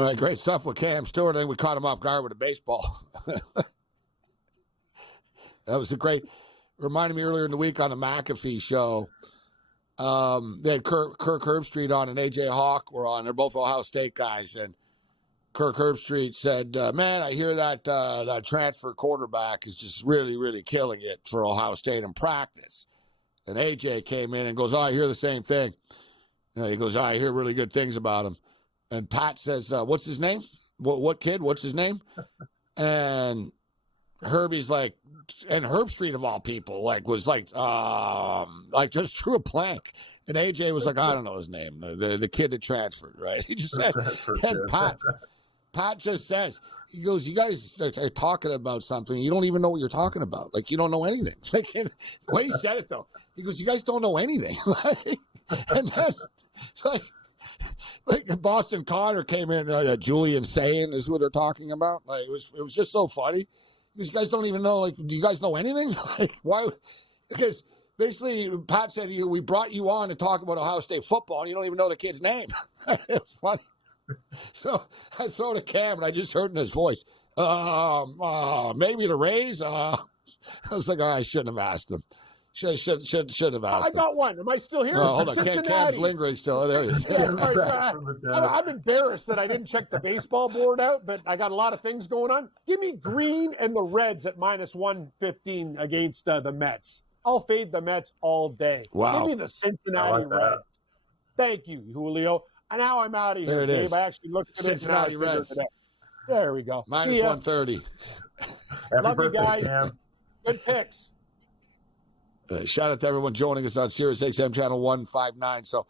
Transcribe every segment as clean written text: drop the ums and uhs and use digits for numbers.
All right, great stuff with Cam Stewart. I think we caught him off guard with a baseball. That was a great. Reminded me earlier in the week on the McAfee show. They had Kirk Herbstreit on and AJ Hawk were on. They're both Ohio State guys, and Kirk Herbstreit said, "Man, I hear that transfer quarterback is just really, really killing it for Ohio State in practice." And AJ came in and goes, "Oh, I hear the same thing." He goes, "Oh, I hear really good things about him." And Pat says, "What's his name? What kid? What's his name?" And Herbie's like, and Herbstreit of all people, was just drew a blank. And AJ was like, "I don't know his name. The kid that transferred, right?" He just said, and Pat just says, he goes, "You guys are talking about something. You don't even know what you're talking about. Like, you don't know anything." Like, the way he said it, though, he goes, "You guys don't know anything." And then, like Boston Connor came in, Julian saying is what they're talking about. Like, it was just so funny. These guys don't even know, like, do you guys know anything? Like, why? Because basically, Pat said, "We brought you on to talk about Ohio State football, and you don't even know the kid's name." It was funny. So I throw to Cam, and I just heard in his voice, maybe the Rays. I was like, I shouldn't have asked him. Should have asked him. I got one. Am I still here? Hold on. Cam's lingering still. There he is. I'm embarrassed that I didn't check the baseball board out, but I got a lot of things going on. Give me Green and the Reds at -115 against the Mets. I'll fade the Mets all day. Wow. Give me the Cincinnati Reds. Thank you, Julio. And now I'm out of here, There it Dave. is. I actually looked at Cincinnati Reds. There we go. -130. Love you guys. Cam. Good picks. Shout out to everyone joining us on Sirius XM channel 159. So,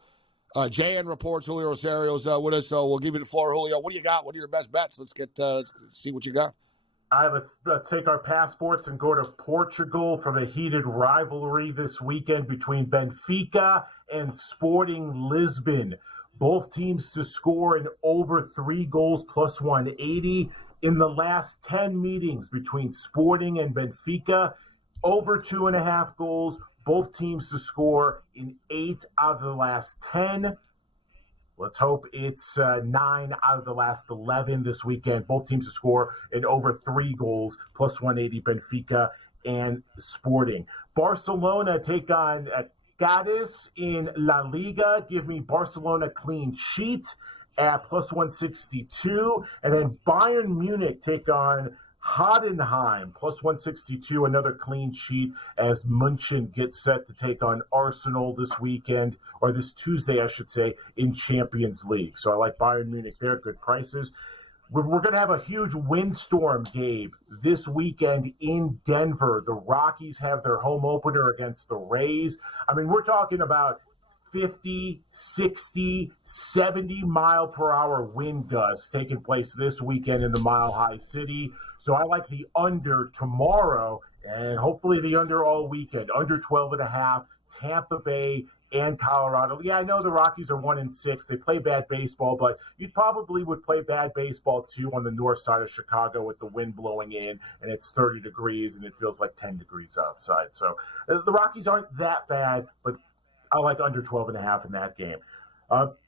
JN reports Julio Rosario's with us, so we'll give you the floor, Julio. What do you got? What are your best bets? Let's see what you got. Let's take our passports and go to Portugal for the heated rivalry this weekend between Benfica and Sporting Lisbon. Both teams to score in over 3 goals plus 180. In the last 10 meetings between Sporting and Benfica, over 2.5 goals. Both teams to score in 8 out of the last 10. Let's hope it's 9 out of the last 11 this weekend. Both teams to score in over 3 goals, plus 180, Benfica and Sporting. Barcelona take on Cadiz in La Liga. Give me Barcelona clean sheet at plus 162. And then Bayern Munich take on Heidenheim, plus 162, another clean sheet as München gets set to take on Arsenal this weekend, or this Tuesday, I should say, in Champions League. So I like Bayern Munich there, good prices. We're going to have a huge windstorm, Gabe, this weekend in Denver. The Rockies have their home opener against the Rays. I mean, we're talking about 50, 60, 70 mile per hour wind gusts taking place this weekend in the Mile High City. So I like the under tomorrow and hopefully the under all weekend, under 12.5, Tampa Bay and Colorado. Yeah, I know the Rockies are 1-6. They play bad baseball, but you probably would play bad baseball too on the north side of Chicago with the wind blowing in and it's 30 degrees and it feels like 10 degrees outside. So the Rockies aren't that bad, but I like under 12.5 in that game.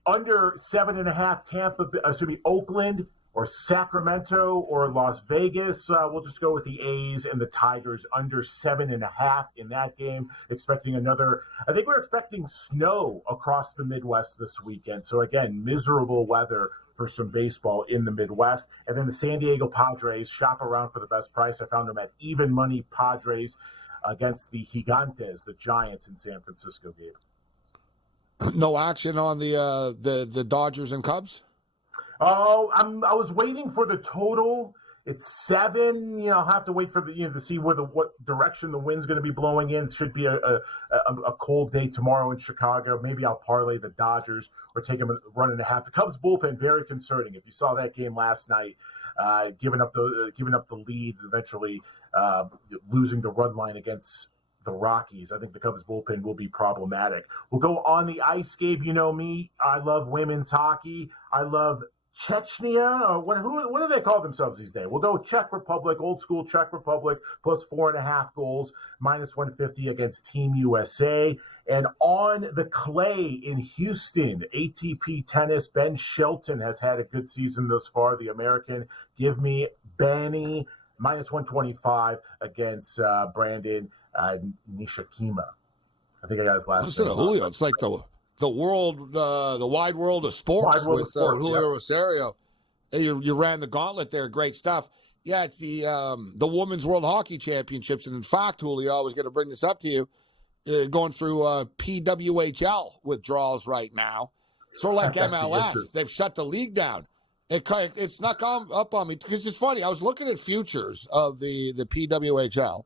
Under 7.5, Oakland or Sacramento or Las Vegas. We'll just go with the A's and the Tigers under 7.5 in that game. I think we're expecting snow across the Midwest this weekend. So again, miserable weather for some baseball in the Midwest. And then the San Diego Padres, shop around for the best price. I found them at even money Padres against the Gigantes, the Giants in San Francisco game. No action on the Dodgers and Cubs? Oh, I was waiting for the total. It's 7. I'll have to wait for to see what direction the wind's going to be blowing in. It should be a cold day tomorrow in Chicago. Maybe I'll parlay the Dodgers or take them a 1.5. The Cubs bullpen very concerning. If you saw that game last night, giving up the lead, eventually losing the run line against the Rockies. I think the Cubs bullpen will be problematic. We'll go on the ice, Gabe. You know me. I love women's hockey. I love Chechnya, or what do they call themselves these days? We'll go Czech Republic, old school Czech Republic, plus 4.5 goals, minus 150 against Team USA. And on the clay in Houston, ATP tennis, Ben Shelton has had a good season thus far. The American, give me Benny, minus 125 against Brandon Nishikima. I think I got his last name. Julio. It's like the world, the wide world of sports with Julio Rosario. You ran the gauntlet there. Great stuff. Yeah, it's the Women's World Hockey Championships. And in fact, Julio, I was going to bring this up to you, going through PWHL withdrawals right now. Sort of like MLS. They've shut the league down. It snuck up on me because it's funny. I was looking at futures of the PWHL,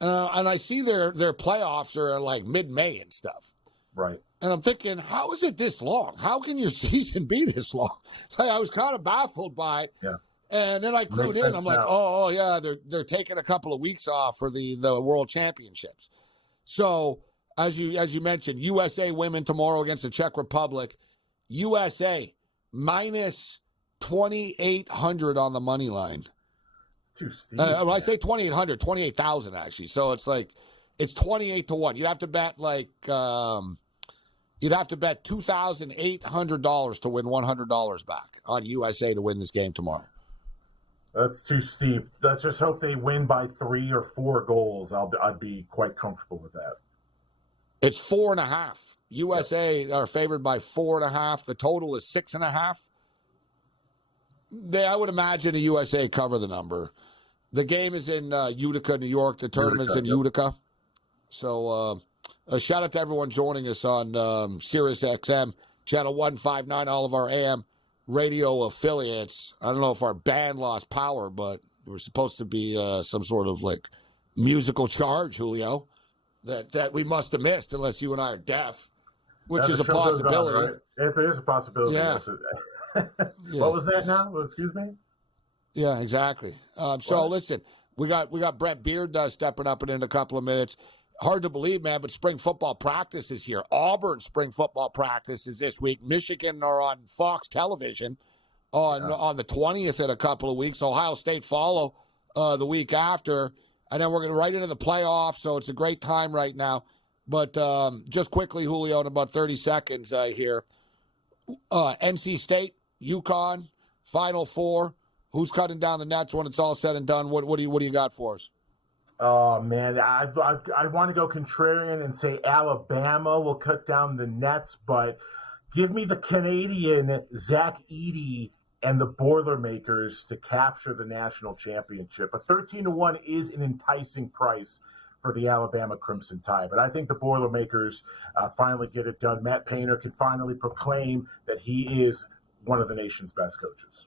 and I see their playoffs are like mid-May and stuff. Right. And I'm thinking, how is it this long? How can your season be this long? So I was kind of baffled by it. Yeah. And then I clued in. I'm like, oh yeah, they're taking a couple of weeks off for the World Championships. So as you mentioned, USA women tomorrow against the Czech Republic. USA minus 2,800 on the money line. It's too steep. When I say 2,800, 28,000 actually. So it's like it's 28-1. You'd have to bet $2,800 to win $100 back on USA to win this game tomorrow. That's too steep. Let's just hope they win by 3 or 4 goals. I'd be quite comfortable with that. It's 4.5. USA are favored by 4.5. The total is 6.5. I would imagine the USA cover the number. The game is in Utica, New York. The tournament's in Utica. So a shout out to everyone joining us on Sirius XM, channel 159, all of our AM radio affiliates. I don't know if our band lost power, but we're supposed to be some sort of like musical charge, Julio, that we must have missed unless you and I are deaf, which is a possibility. On, right? It is a possibility. Yeah. What was that now? Excuse me? Yeah, exactly. So listen, we got Brett Beard stepping up in a couple of minutes. Hard to believe, man, but spring football practice is here. Auburn spring football practice is this week. Michigan are on Fox Television on the 20th in a couple of weeks. Ohio State follow the week after. And then we're going to right into the playoffs, so it's a great time right now. But just quickly, Julio, in about 30 seconds here. NC State, UConn, Final Four. Who's cutting down the nets when it's all said and done? What do you got for us? Oh, man, I want to go contrarian and say Alabama will cut down the nets, but give me the Canadian Zach Edey and the Boilermakers to capture the national championship. A 13-1 is an enticing price for the Alabama Crimson Tide, but I think the Boilermakers finally get it done. Matt Painter can finally proclaim that he is one of the nation's best coaches.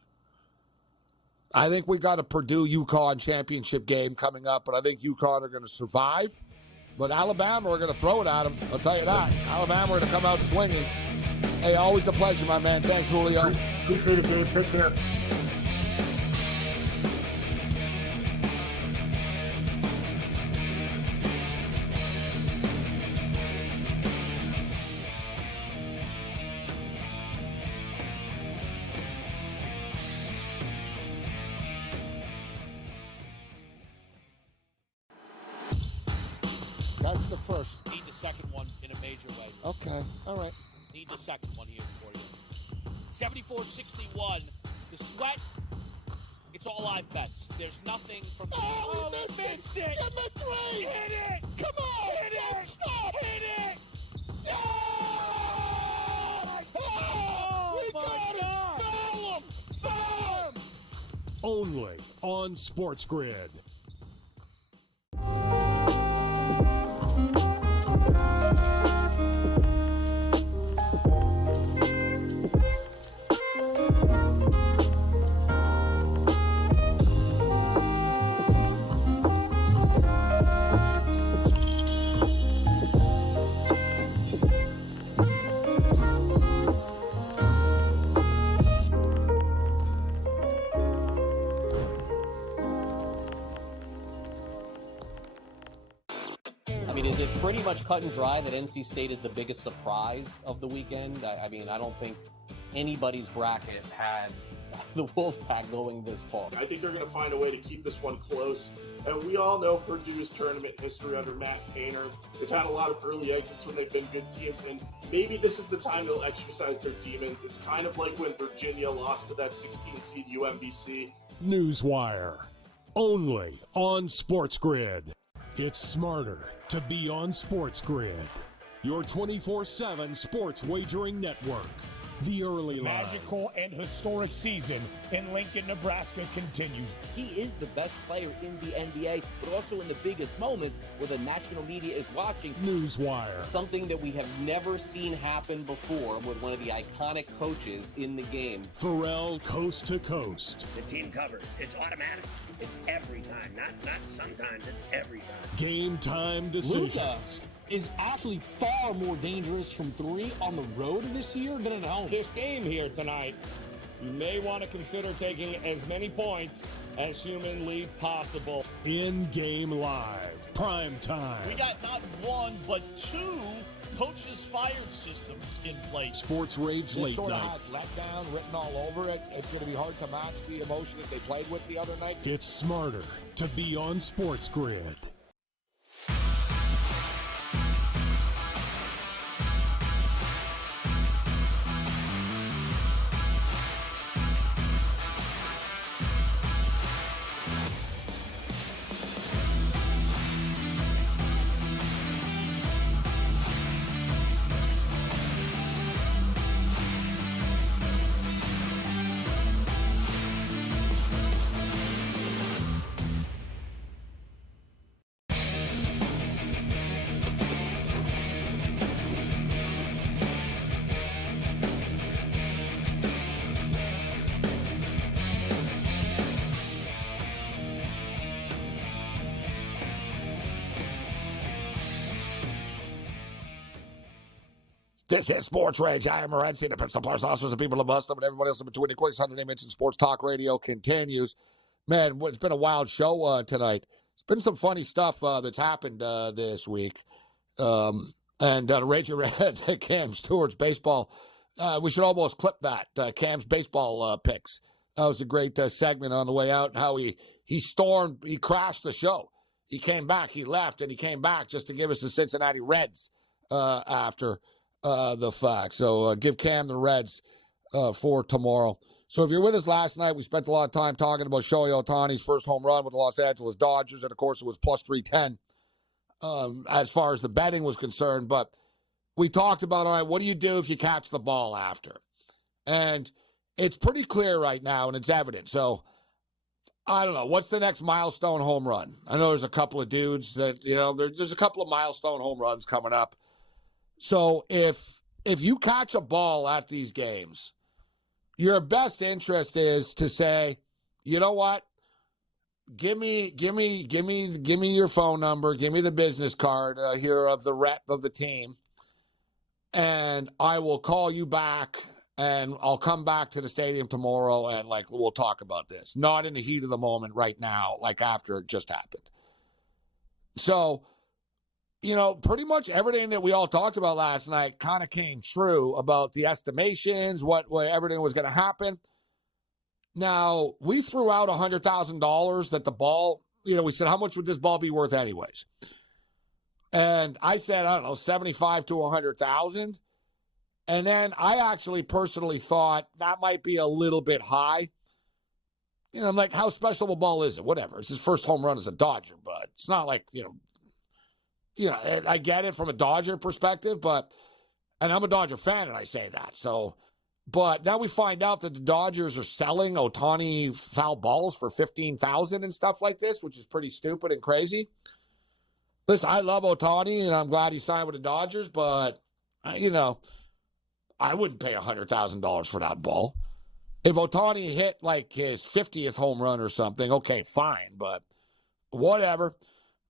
I think we got a Purdue-UConn championship game coming up, but I think UConn are going to survive. But Alabama are going to throw it at them. I'll tell you that. Alabama are going to come out swinging. Hey, always a pleasure, my man. Thanks, Julio. Appreciate it, Dave. Take care. That's the first. Need the second one in a major way. Okay, all right. Need the second one here for you. 74-61. The sweat, it's all live bets. There's nothing from... Oh, we missed it! it! Give me 3! Hit it! Come on! Hit it! Stop! Hit it! Yeah! Oh, We got God. it! Foul him! Foul him! Only on SportsGrid. I mean, is it pretty much cut and dry that NC State is the biggest surprise of the weekend? I mean, I don't think anybody's bracket had the Wolfpack going this far. I think they're going to find a way to keep this one close. And we all know Purdue's tournament history under Matt Painter. They've had a lot of early exits when they've been good teams, and maybe this is the time they'll exercise their demons. It's kind of like when Virginia lost to that 16-seed UMBC. Newswire, only on SportsGrid. It's smarter to be on SportsGrid, your 24/7 sports wagering network. The early line. Magical and historic season in Lincoln, Nebraska continues. He is the best player in the NBA, but also in the biggest moments where the national media is watching. Newswire. Something that we have never seen happen before with one of the iconic coaches in the game. Pharrell, coast to coast. The team covers. It's automatic. It's every time. Not sometimes. It's every time. Game time decisions. Luka is actually far more dangerous from three on the road this year than at home. This game here tonight, you may want to consider taking as many points as humanly possible. In-game live, prime time. We got not one, but two coaches fired systems in place. SportsRage This late sort of night. has letdown written all over it. It's going to be hard to match the emotion that they played with the other night. It's smarter to be on SportsGrid. This is Sports Rage. I am Morency, the principal players, officers, the people of Muslim, and everybody else in between. The quick Sunday name mentioned Sports Talk Radio continues. Man, it's been a wild show tonight. It's been some funny stuff that's happened this week. Rage Red, Cam Stewart's baseball. We should almost clip that. Cam's baseball picks. That was a great segment on the way out, and how he crashed the show. He came back, he left, and he came back just to give us the Cincinnati Reds after the fact. So give Cam the Reds for tomorrow. So if you're with us last night, we spent a lot of time talking about Shohei Ohtani's first home run with the Los Angeles Dodgers, and of course it was plus 310 as far as the betting was concerned. But we talked about, all right, what do you do if you catch the ball after? And it's pretty clear right now, and it's evident. So I don't know. What's the next milestone home run? I know there's a couple of dudes that, there's a couple of milestone home runs coming up. So if you catch a ball at these games, your best interest is to say, you know what? Give me your phone number, give me the business card here of the rep of the team, and I will call you back, and I'll come back to the stadium tomorrow, and we'll talk about this. Not in the heat of the moment right now, after it just happened. So, pretty much everything that we all talked about last night kind of came true about the estimations, what everything was going to happen. Now, we threw out $100,000 that the ball, we said, how much would this ball be worth anyways? And I said, I don't know, 75 to 100,000. And then I actually personally thought that might be a little bit high. I'm like, how special of a ball is it? Whatever. It's his first home run as a Dodger, but it's not like, I get it from a Dodger perspective, and I'm a Dodger fan, and I say that. So, but now we find out that the Dodgers are selling Ohtani foul balls for $15,000 and stuff like this, which is pretty stupid and crazy. Listen, I love Ohtani, and I'm glad he signed with the Dodgers, but, I wouldn't pay $100,000 for that ball. If Ohtani hit his 50th home run or something, okay, fine, but whatever.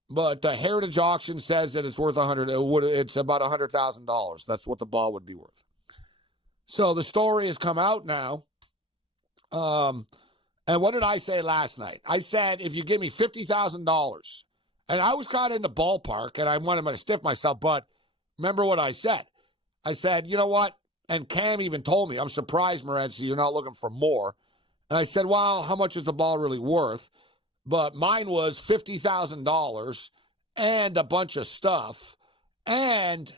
But Heritage Auction says that it's worth it's about $100,000. That's what the ball would be worth. So the story has come out now. And what did I say last night? I said, if you give me $50,000, and I was kind of in the ballpark, and I wanted to stiff myself, but remember what I said. I said, you know what? And Cam even told me, I'm surprised, Morency, you're not looking for more. And I said, well, how much is the ball really worth? But mine was $50,000 and a bunch of stuff and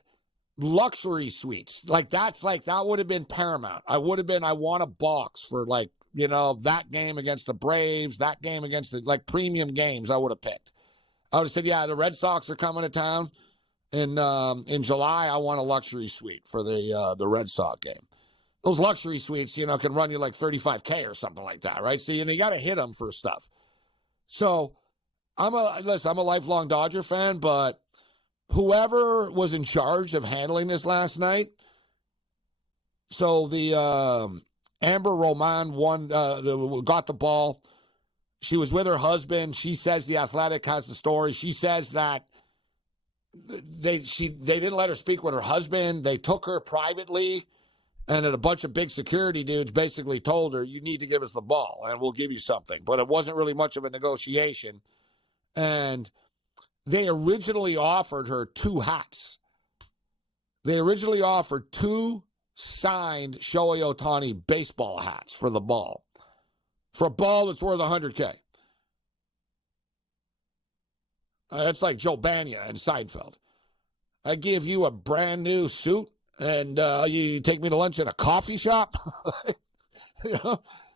luxury suites. That would have been paramount. I want a box for that game against the Braves, that game against the premium games I would have picked. I would have said, yeah, the Red Sox are coming to town in July. I want a luxury suite for the Red Sox game. Those luxury suites, can run you like $35K or something like that, right? So you got to hit them for stuff. So I'm a lifelong Dodger fan, but whoever was in charge of handling this last night, so the Amber Roman got the ball. She was with her husband. She says The Athletic has the story. She says that they didn't let her speak with her husband. They took her privately, and then a bunch of big security dudes basically told her, you need to give us the ball, and we'll give you something. But it wasn't really much of a negotiation. And they originally offered her 2 hats. They originally offered 2 signed Shohei Ohtani baseball hats for the ball. For a ball that's worth $100K. That's like Joe Bania and Seinfeld. I give you a brand new suit and you take me to lunch at a coffee shop.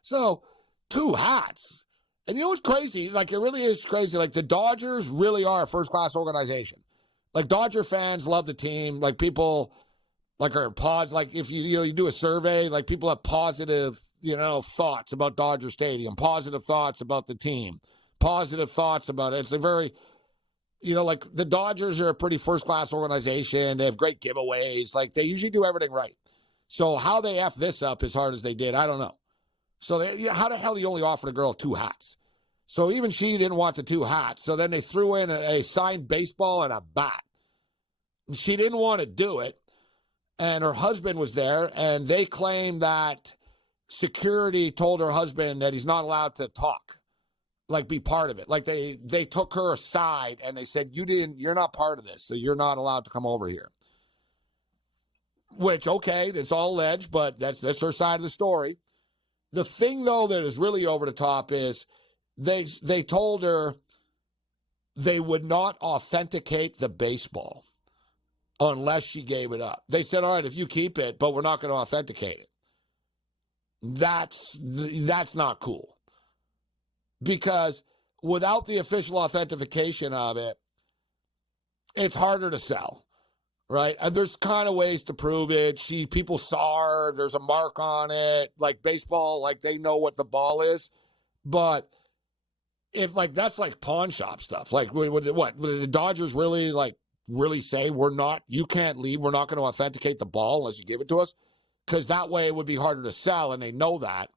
So 2 hats. And you know what's crazy? It really is crazy. The Dodgers really are a first-class organization. Dodger fans love the team. People are if you do a survey, people have positive, thoughts about Dodger Stadium, positive thoughts about the team, positive thoughts about it. It's a very, the Dodgers are a pretty first-class organization. They have great giveaways. They usually do everything right. So how they F this up as hard as they did, I don't know. So how the hell do you only offer a girl 2 hats? So even she didn't want the 2 hats. So then they threw in a signed baseball and a bat. And she didn't want to do it. And her husband was there, and they claim that security told her husband that he's not allowed to talk, be part of it. They took her aside and they said, you're not part of this, so you're not allowed to come over here. Which, okay, it's all alleged, but that's her side of the story. The thing, though, that is really over the top is they told her they would not authenticate the baseball unless she gave it up. They said, all right, if you keep it, but we're not going to authenticate it. That's not cool. Because without the official authentication of it, it's harder to sell, right? And there's kind of ways to prove it. People saw her. There's a mark on it. Baseball, they know what the ball is. But if, that's pawn shop stuff. What? Would the Dodgers really say, you can't leave, we're not going to authenticate the ball unless you give it to us? Because that way it would be harder to sell, and they know that,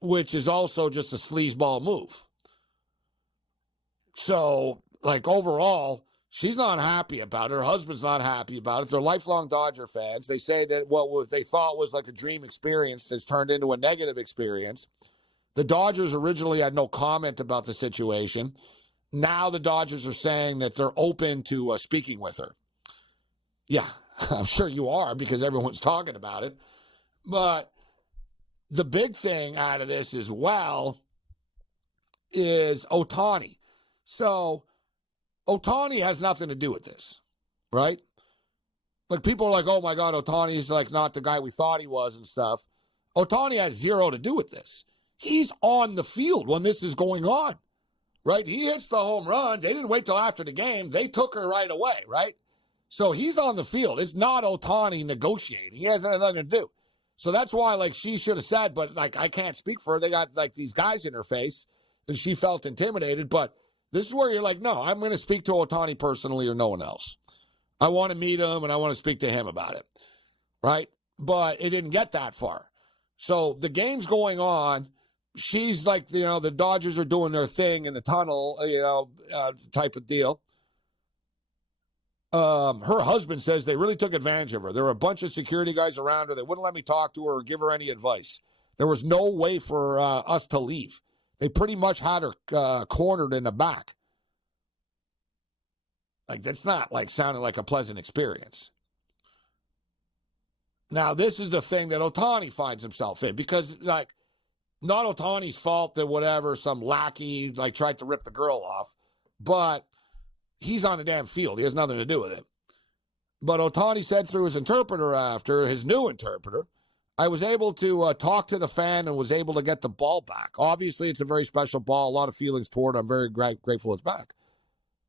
which is also just a sleazeball move. So, overall, she's not happy about it. Her husband's not happy about it. They're lifelong Dodger fans. They say that what they thought was a dream experience has turned into a negative experience. The Dodgers originally had no comment about the situation. Now the Dodgers are saying that they're open to speaking with her. Yeah, I'm sure you are because everyone's talking about it. But the big thing out of this as well is Ohtani. So Ohtani has nothing to do with this, right? People are like, oh my God, Ohtani's not the guy we thought he was and stuff. Ohtani has zero to do with this. He's on the field when this is going on. Right? He hits the home run. They didn't wait till after the game. They took her right away, right? So he's on the field. It's not Ohtani negotiating. He has nothing to do. So that's why, she should have said, but, I can't speak for her. They got, these guys in her face, and she felt intimidated. But this is where you're no, I'm going to speak to Ohtani personally or no one else. I want to meet him, and I want to speak to him about it, right? But it didn't get that far. So the game's going on. She's the Dodgers are doing their thing in the tunnel, type of deal. Her husband says they really took advantage of her. There were a bunch of security guys around her. They wouldn't let me talk to her or give her any advice. There was no way for us to leave. They pretty much had her cornered in the back. That's not sounding like a pleasant experience. Now, this is the thing that Ohtani finds himself in because, like, not Ohtani's fault that whatever, some lackey, like, tried to rip the girl off, but he's on the damn field. He has nothing to do with it. But Ohtani said through his interpreter after, his new interpreter, I was able to talk to the fan and was able to get the ball back. Obviously, it's a very special ball, a lot of feelings toward it. I'm very grateful it's back.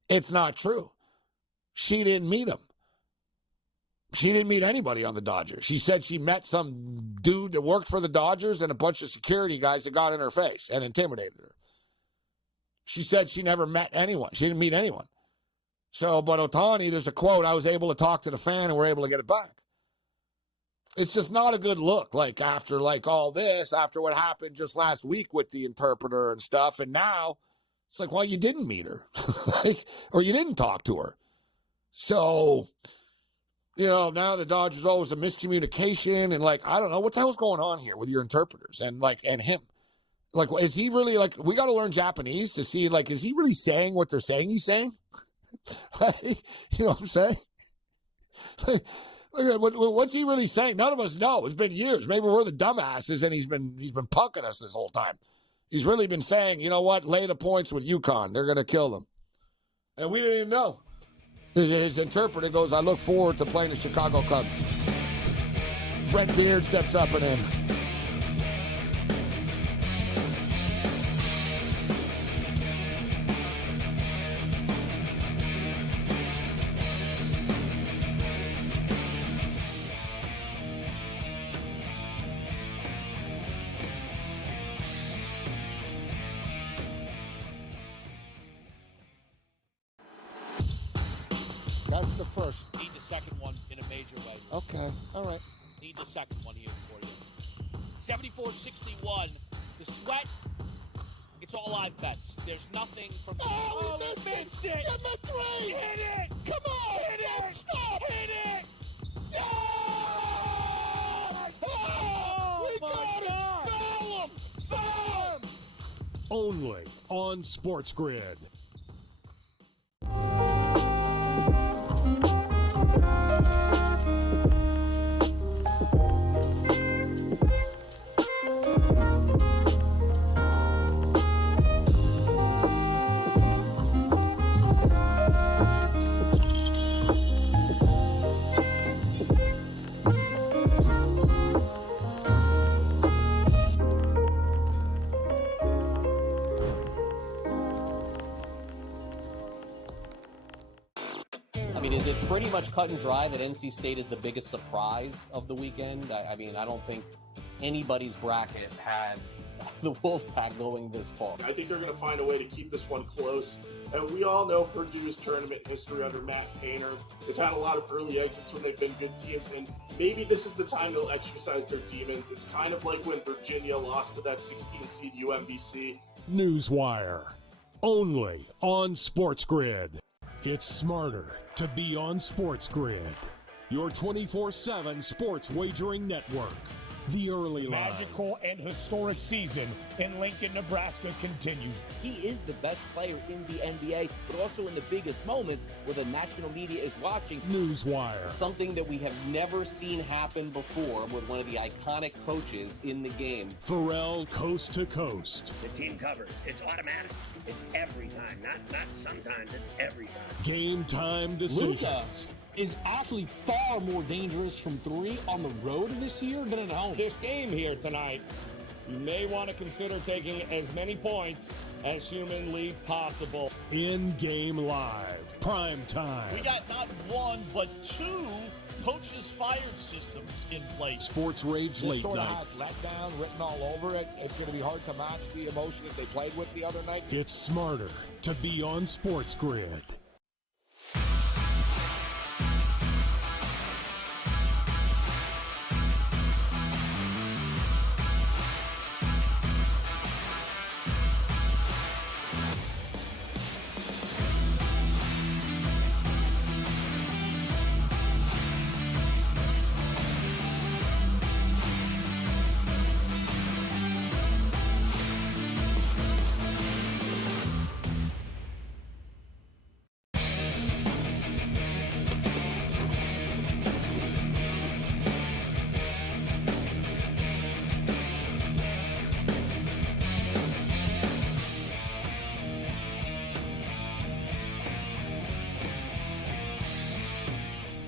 It's not true. She didn't meet him. She didn't meet anybody on the Dodgers. She said she met some dude that worked for the Dodgers and a bunch of security guys that got in her face and intimidated her. She said she never met anyone. She didn't meet anyone. So, but Ohtani, there's a quote, I was able to talk to the fan and we're able to get it back. It's just not a good look, like, after, like, all this, after what happened just last week with the interpreter and stuff, and now it's like, well, you didn't meet her, like, or you didn't talk to her. So, you know, now the Dodgers always a miscommunication, and, like, I don't know, what the hell's going on here with your interpreters and, like, and him? Like, is he really, like, we got to learn Japanese to see, like, is he really saying what they're saying he's saying? Like, you know what I'm saying? Like, what's he really saying? None of us know. It's been years. Maybe we're the dumbasses, and he's been punking us this whole time. He's really been saying, you know what, lay the points with UConn. They're going to kill them. And we didn't even know. His interpreter goes, I look forward to playing the Chicago Cubs. Brent Beard steps up and in. That's the first. Need the second one in a major way. Okay, all right. Need the second one here for you. 74-61. The Sweat, it's all live bets. There's nothing from... Oh, we missed it! Get the three! Hit it! Come on! Hit it! Stop! Hit it! Yeah! Oh, we got it! Foul him! Foul him! Only on SportsGrid. Is it pretty much cut and dry that NC State is the biggest surprise of the weekend? I mean, I don't think anybody's bracket had the Wolfpack going this far. I think they're going to find a way to keep this one close. And we all know Purdue's tournament history under Matt Painter. They've had a lot of early exits when they've been good teams, and maybe this is the time they'll exercise their demons. It's kind of like when Virginia lost to that 16-seed UMBC. Newswire. Only on SportsGrid. It's smarter to be on SportsGrid. Your 24/7 sports wagering network. The early line. Magical and historic season in Lincoln, Nebraska continues. He is the best player in the NBA, but also in the biggest moments where the national media is watching. Newswire. Something that we have never seen happen before with one of the iconic coaches in the game. Pharrell coast to coast. The team covers. It's automatic. It's every time. Not sometimes. It's every time. Game time decisions. Luka is actually far more dangerous from three on the road this year than at home. This game here tonight, you may want to consider taking as many points as humanly possible. In-game live. Prime time. We got not one, but two coaches fired systems in place. SportsRage This late sort night. of has letdown written all over it. It's going to be hard to match the emotion that they played with the other night. It's smarter to be on SportsGrid.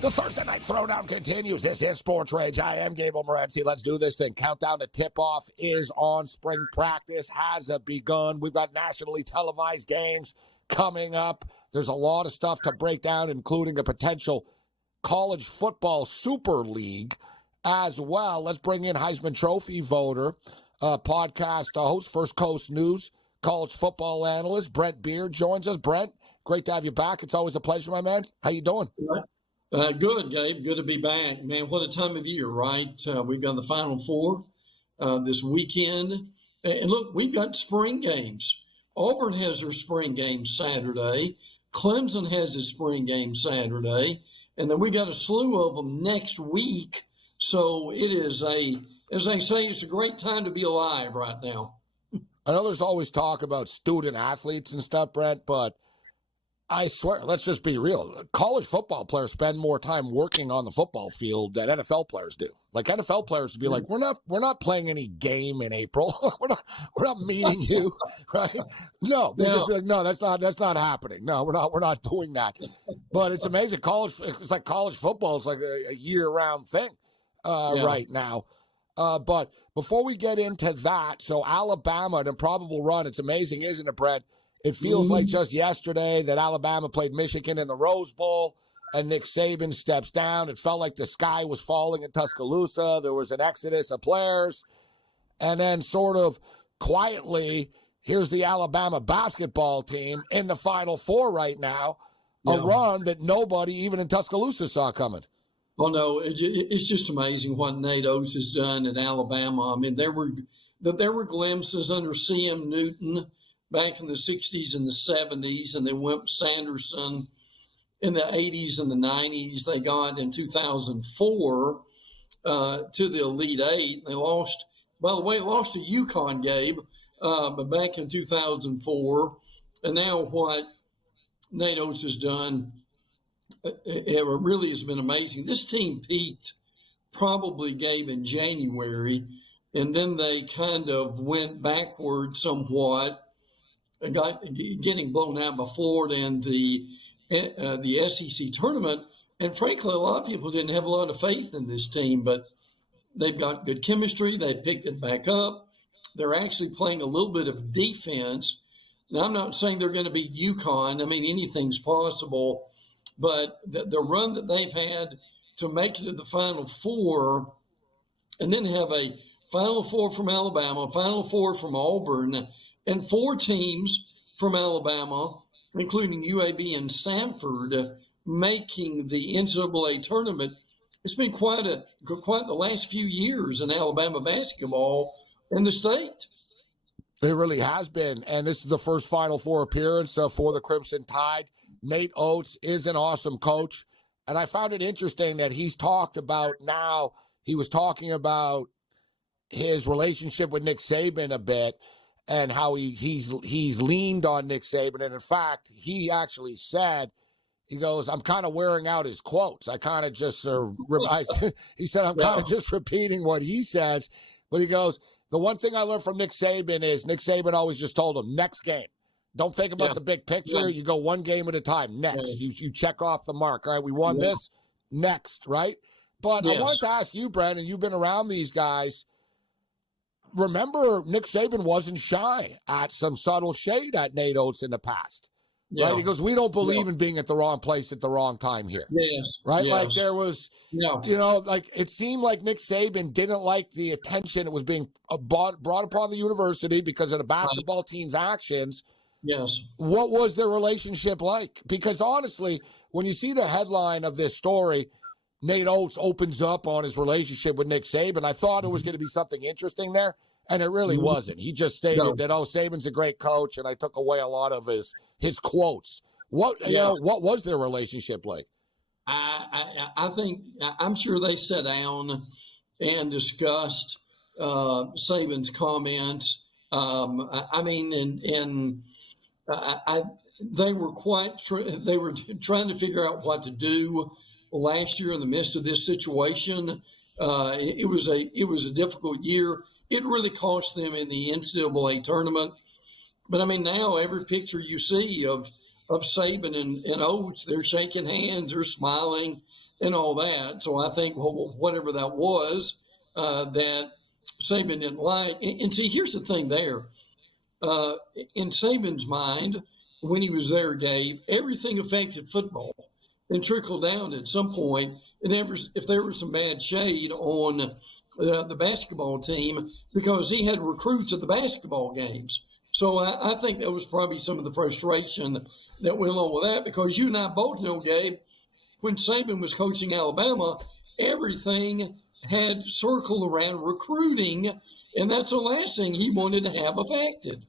The Thursday Night Throwdown continues. This is Sports Rage. I am Gabriel Morency. Let's do this thing. Countdown to tip-off is on. Spring practice has begun. We've got nationally televised games coming up. There's a lot of stuff to break down, including a potential college football super league as well. Let's bring in Heisman Trophy voter, podcast host, First Coast News, college football analyst, Brent Beard joins us. Brent, great to have you back. It's always a pleasure, my man. How you doing? Good, Gabe. Good to be back. Man, what a time of year, right? We've got the Final Four this weekend. And look, we've got spring games. Auburn has their spring game Saturday. Clemson has his spring game Saturday. And then we got a slew of them next week. So it is as they say, it's a great time to be alive right now. I know there's always talk about student athletes and stuff, Brent, but I swear, let's just be real. College football players spend more time working on the football field than NFL players do. Like NFL players would be like, we're not playing any game in April. we're not meeting you, right? No, they just be like, no, that's not happening. No, we're not doing that. But it's amazing. It's like college football. It's like a year-round thing right now. But before we get into that, so Alabama, an improbable run. It's amazing, isn't it, Brett? It feels like just yesterday that Alabama played Michigan in the Rose Bowl and Nick Saban steps down. It felt like the sky was falling in Tuscaloosa. There was an exodus of players. And then sort of quietly, here's the Alabama basketball team in the Final Four right now, a run that nobody, even in Tuscaloosa, saw coming. Well, no, it's just amazing what Nate Oates has done at Alabama. I mean, there were glimpses under C.M. Newton back in the 60s and the 70s, and then Wimp Sanderson in the 80s and the 90s. They got in 2004 to the Elite Eight. They lost, by the way, to UConn, Gabe, but back in 2004. And now what Nate Oates has done, it really has been amazing. This team peaked probably, Gabe, in January, and then they kind of went backward somewhat. Getting blown out by Florida in the SEC tournament. And frankly, a lot of people didn't have a lot of faith in this team, but they've got good chemistry. They picked it back up. They're actually playing a little bit of defense. Now, I'm not saying they're going to beat UConn. I mean, anything's possible. But the run that they've had to make it to the Final Four and then have a Final Four from Alabama, Final Four from Auburn, and 4 teams from Alabama, including UAB and Samford, making the NCAA tournament. It's been quite the last few years in Alabama basketball in the state. It really has been, and this is the first Final Four appearance for the Crimson Tide. Nate Oates is an awesome coach, and I found it interesting that he was talking about his relationship with Nick Saban a bit, and how he's leaned on Nick Saban. And in fact, he actually said, he goes, I'm kind of wearing out his quotes. I kind of just, he said, I'm kind of just repeating what he says. But he goes, the one thing I learned from Nick Saban is Nick Saban always just told him, next game. Don't think about the big picture. You go one game at a time. Next. You check off the mark. All right, we won this. Next, right? But I wanted to ask you, Brandon, you've been around these guys. Remember, Nick Saban wasn't shy at some subtle shade at Nate Oates in the past. Right? He goes, we don't believe in being at the wrong place at the wrong time here. Yes. Right? Yes. Like there was, like it seemed like Nick Saban didn't like the attention that was being brought upon the university because of the basketball team's actions. Yes. What was their relationship like? Because honestly, when you see the headline of this story, Nate Oates opens up on his relationship with Nick Saban, I thought it was going to be something interesting there, and it really wasn't. He just stated that, Saban's a great coach, and I took away a lot of his quotes. What was their relationship like? I think, I'm sure they sat down and discussed Saban's comments. They were trying to figure out what to do last year in the midst of this situation. It was a difficult year. It really cost them in the NCAA tournament. But I mean, now every picture you see of Saban and Oates, they're shaking hands, they're smiling. and all that. So I think whatever that was that Saban didn't like. And see, here's the thing there. In Saban's mind, when he was there, Gabe, everything affected football and trickled down at some point. And if there was some bad shade on the basketball team, because he had recruits at the basketball games. So I think that was probably some of the frustration that went along with that, because you and I both know, Gabe, when Saban was coaching Alabama, everything had circled around recruiting, and that's the last thing he wanted to have affected.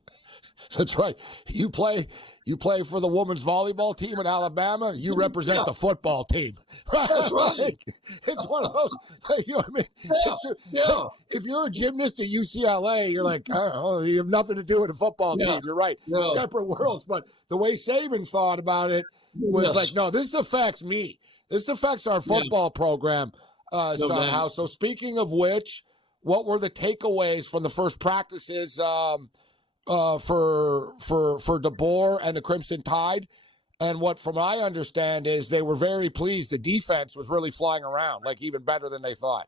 That's right. You play for the women's volleyball team in Alabama. You represent the football team. Right? That's right. It's one of those. You know what I mean? Yeah. If you're a gymnast at UCLA, you're like, oh, you have nothing to do with a football team. You're right. No. Separate worlds. But the way Saban thought about it was like, no, this affects me. This affects our football program somehow. So speaking of which, what were the takeaways from the first practices for DeBoer and the Crimson Tide? And what, from I understand, is they were very pleased. The defense was really flying around, like even better than they thought.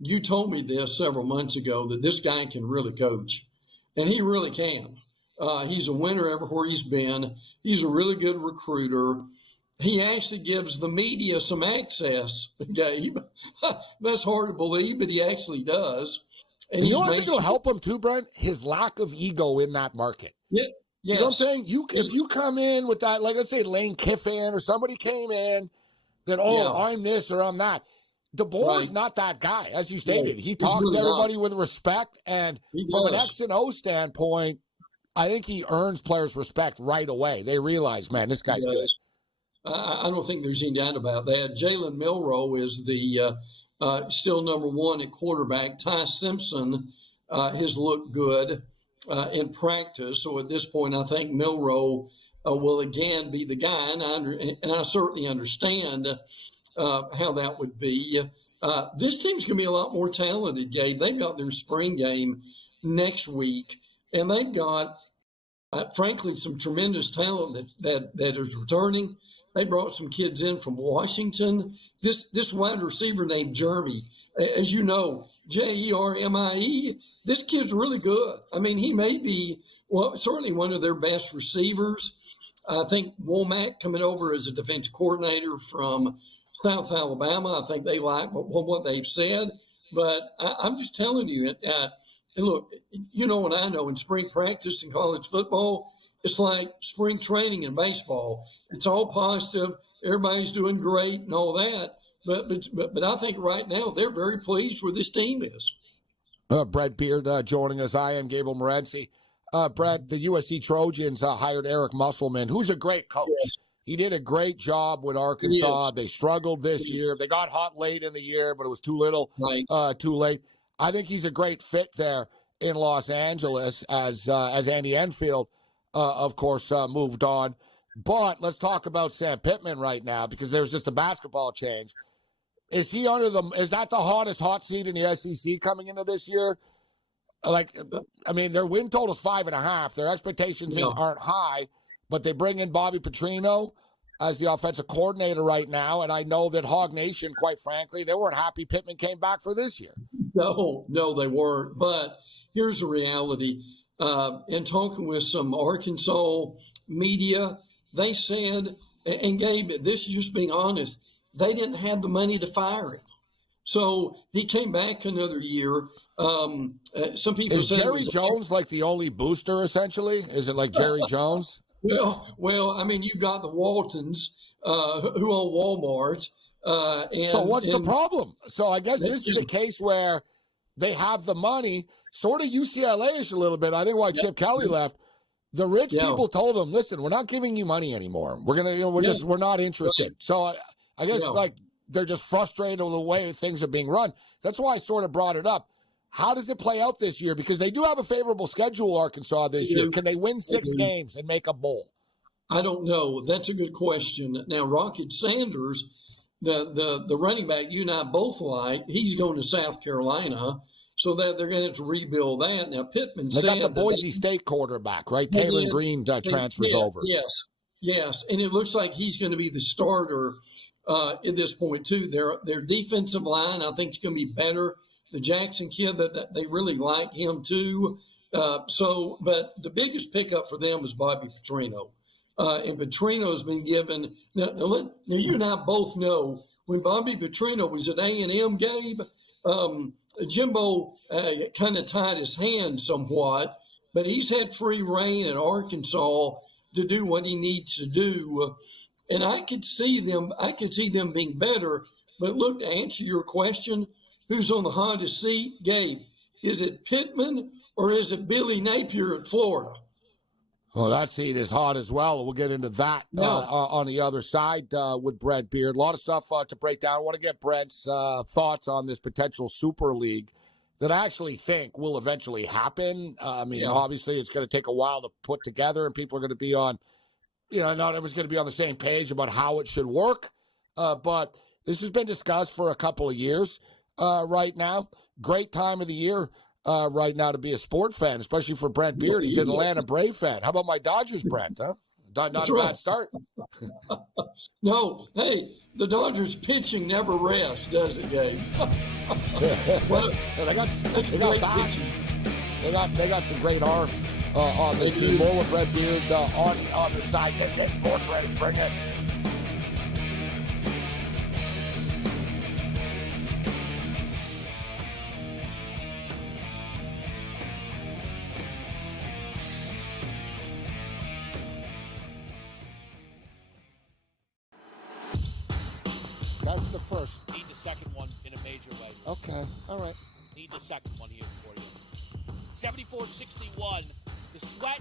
You told me this several months ago, that this guy can really coach, and he really can. He's a winner everywhere he's been. He's a really good recruiter. He actually gives the media some access, Gabe. That's hard to believe, but he actually does. And you know what I think will help him too, Brent? His lack of ego in that market. Yeah. You know what I'm saying? If you come in with that, like let's say Lane Kiffin or somebody came in that, I'm this or I'm that. DeBoer's not that guy, as you stated. He talks really to everybody with respect, and from an X and O standpoint, I think he earns players' respect right away. They realize, man, this guy's good. I don't think there's any doubt about that. Jalen Milroe is the still number one at quarterback. Ty Simpson has looked good in practice. So at this point, I think Milroe will again be the guy. And I certainly understand how that would be. This team's going to be a lot more talented, Gabe. They've got their spring game next week, and they've got, frankly, some tremendous talent that is returning. They brought some kids in from Washington. This wide receiver named Jeremy, as you know, Jermie, this kid's really good. I mean, he may be certainly one of their best receivers. I think Womack coming over as a defensive coordinator from South Alabama, I think they like what they've said. But I'm just telling you, and look, you know what I know, in spring practice in college football, it's like spring training in baseball. It's all positive. Everybody's doing great and all that. But I think right now they're very pleased where this team is. Brett Beard joining us. I am Gabriel Morency. Brett, the USC Trojans hired Eric Musselman, who's a great coach. Yes. He did a great job with Arkansas. They struggled this year. They got hot late in the year, but it was too little, too late. I think he's a great fit there in Los Angeles as Andy Enfield, of course, moved on. But let's talk about Sam Pittman right now, because there's just a basketball change. Is he is that the hottest hot seat in the SEC coming into this year? Their win total is 5.5. Their expectations aren't high, but they bring in Bobby Petrino as the offensive coordinator right now. And I know that Hog Nation, quite frankly, they weren't happy Pittman came back for this year. No, they weren't. But here's the reality. In talking with some Arkansas media, they said, and Gabe, this is just being honest, they didn't have the money to fire him. So he came back another year. Some people is said Jerry Jones like the only booster, essentially? Is it like Jerry Jones? Well, I mean, you've got the Waltons who own Walmart. So what's the problem? So I guess this is a case where they have the money, sort of UCLA-ish a little bit. I think why Chip Kelly left. The rich people told him, "Listen, we're not giving you money anymore. We're we're not interested." Right. So I guess they're just frustrated with the way things are being run. That's why I sort of brought it up. How does it play out this year? Because they do have a favorable schedule, Arkansas, this year. Can they win 6 games and make a bowl? I don't know. That's a good question. Now, Rocket Sanders, the running back you and I both like, he's going to South Carolina, so that they're going to have to rebuild that. Now, Pittman they got the Boise State quarterback, right? Taylor Green transfers over. Yes, and it looks like he's going to be the starter at this point too. Their defensive line, I think, is going to be better. The Jackson kid, that they really like him too. But the biggest pickup for them is Bobby Petrino. And Petrino's been given. Now, you and I both know when Bobby Petrino was at A&M, Gabe, Jimbo kind of tied his hands somewhat, but he's had free reign at Arkansas to do what he needs to do. And I could see them being better. But look, to answer your question, who's on the hottest seat, Gabe? Is it Pittman or is it Billy Napier at Florida? Well, that seat is hot as well. We'll get into that on the other side with Brent Beard. A lot of stuff to break down. I want to get Brent's thoughts on this potential Super League that I actually think will eventually happen. Obviously, it's going to take a while to put together, and people are going to be on, not everyone's going to be on the same page about how it should work. But this has been discussed for a couple of years right now. Great time of the year. Right now to be a sport fan, especially for Brent Beard. He's an Atlanta Brave fan. How about my Dodgers, Brent? Huh? Not a bad start. No, hey, the Dodgers pitching never rests, does it, Gabe? They got bats. They got some great arms on this team. More with Brent Beard on the side. This is SportsRage. Bring it. That's the first. Need the second one in a major way. Okay. All right. Need the second one here for you. 74-61. The Sweat.